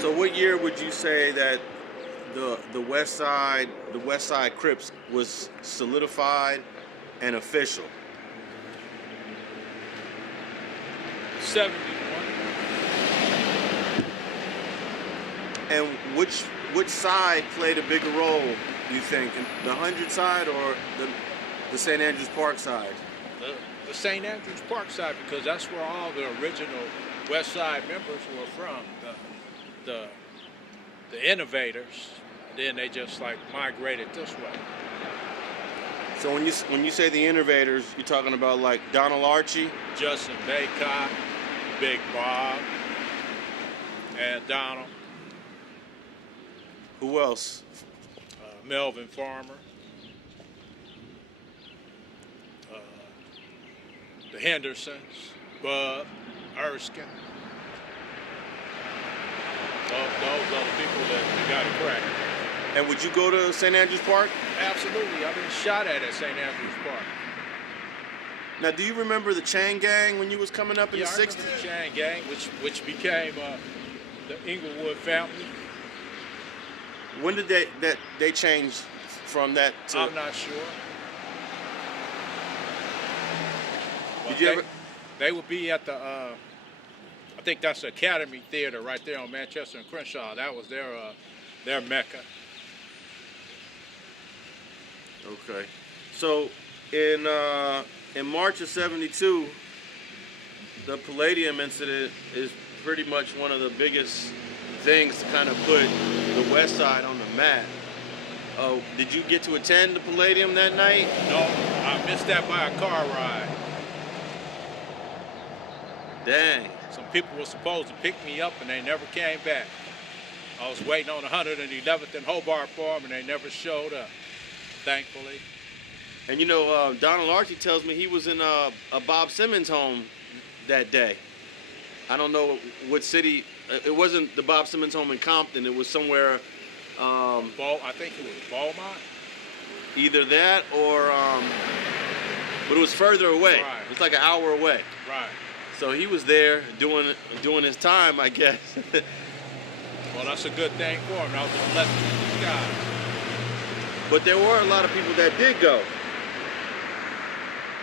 So what year would you say that the Westside Crips was solidified and official? 71. And which side played a bigger role, you think, the 100 side or the St. Andrews Park side? The St. Andrews Park side, because that's where all the original West Side members were from. The innovators. Then they just like migrated this way. So when you say the innovators, you're talking about like Donald Archie, Judson Bacot, Big Bob, and Donald. Who else? Melvin Farmer. The Hendersons, Bub, Erskine. Those are the people that got it cracked. And would you go to St. Andrews Park? Absolutely. I've been shot at St. Andrews Park. Now, do you remember the Chain Gang when you was coming up in the 60s? I remember the Chain Gang, which became the Inglewood family. When did they change from that to... I'm not sure. Did you ever... They would be at the, I think that's the Academy Theater right there on Manchester and Crenshaw. That was their mecca. Okay. So in March of '72, the Palladium incident is pretty much one of the biggest things to kind of put the West Side on the map. Oh, did you get to attend the Palladium that night? No, I missed that by a car ride. Dang. Some people were supposed to pick me up and they never came back. I was waiting on 111th and Hobart for them and they never showed up, thankfully. And you know, Donald Archie tells me he was in a Bob Simmons home that day. I don't know what city. It wasn't the Bob Simmons home in Compton. It was somewhere. I think it was Beaumont. Either that or, but it was further away. Right. It was like an hour away. Right. So he was there doing his time, I guess. Well, that's a good thing for him. I was a blessing in disguise. But there were a lot of people that did go.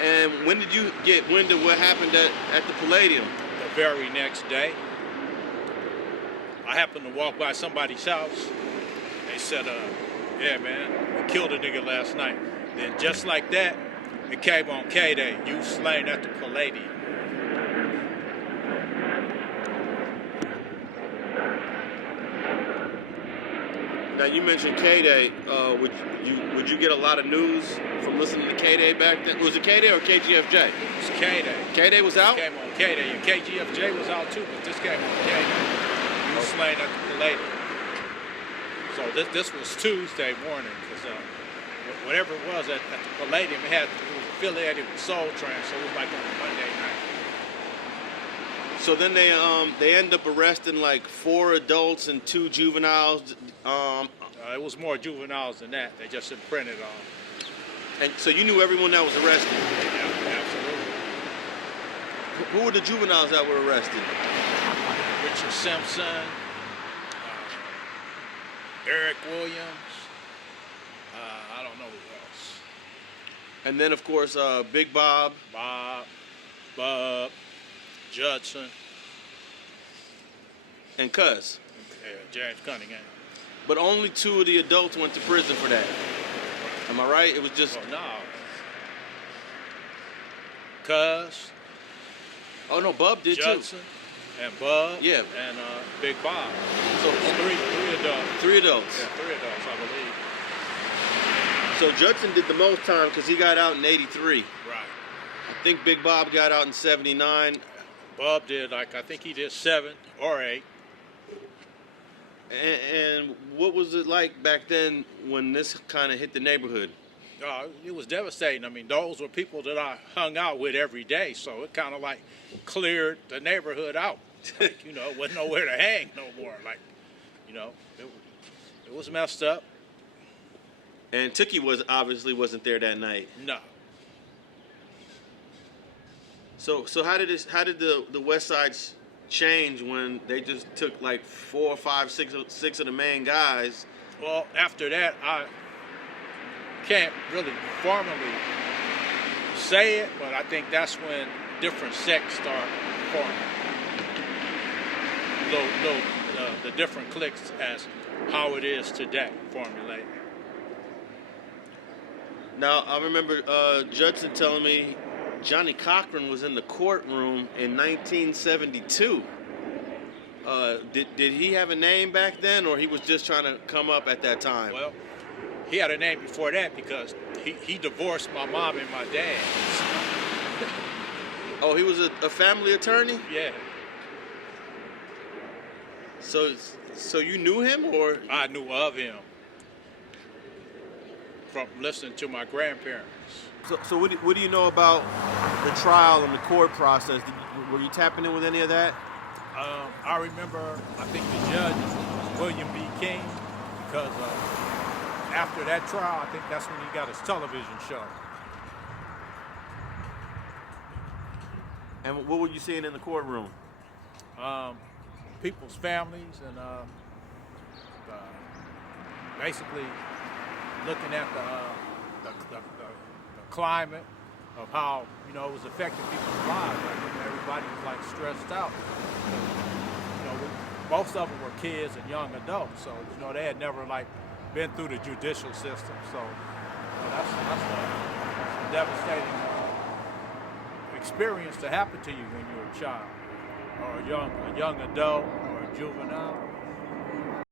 And when did you get wind of what happened at the Palladium? The very next day. I happened to walk by somebody's house. They said, yeah, man, we killed a nigga last night. Then just like that, it came on K-Day. You slain at the Palladium. Now you mentioned K-Day. Would you get a lot of news from listening to K-Day back then? Was it K-Day or KGFJ? It was K-Day. K-Day was out? It came on K-Day. And KGFJ was out too, but this came on K-Day. You slain at the Palladium. So this was Tuesday morning, because whatever it was at the Palladium, it was affiliated with Soul Train, so it was like on a Monday night. So then they end up arresting like 4 adults and 2 juveniles. It was more juveniles than that. They just imprinted on. And so you knew everyone that was arrested? Yeah, absolutely. Who were the juveniles that were arrested? Richard Simpson, Eric Williams. I don't know who else. And then of course Big Bob. Bub, Judson. And Cuz. Yeah, James Cunningham. But only 2 of the adults went to prison for that. Am I right? It was just... Oh, no. Cuz. Oh, no, Bub did Judson, too. And Bub. Yeah. And Big Bob. So three adults. 3 adults. Yeah, 3 adults, I believe. So Judson did the most time because he got out in '83. Right. I think Big Bob got out in '79. Bub did, I think he did 7 or 8. And what was it like back then when this kind of hit the neighborhood? It was devastating. I mean, those were people that I hung out with every day, so it kind of like cleared the neighborhood out. Like, wasn't nowhere to hang no more. Like, it was messed up. And Tookie obviously wasn't there that night. No. So how did the West Side change when they just took like 4, 5, 6 of the main guys. Well, after that, I can't really formally say it, but I think that's when different sects start forming. The different cliques as how it is today formulated. Now, I remember Judson telling me Johnny Cochran was in the courtroom in 1972. Did he have a name back then, or he was just trying to come up at that time? Well, he had a name before that because he divorced my mom and my dad. Oh, he was a family attorney? Yeah. So you knew him, or? I knew of him from listening to my grandparents. So what do you know about the trial and the court process? Were you tapping in with any of that? I remember, I think the judge was William B. Keene, because after that trial, I think that's when he got his television show. And what were you seeing in the courtroom? People's families and basically looking at the climate of how, you know, it was affecting people's lives. Like, everybody was like stressed out. You know, most of them were kids and young adults, so you know they had never like been through the judicial system. So that's a devastating experience to happen to you when you're a child or a young adult or a juvenile.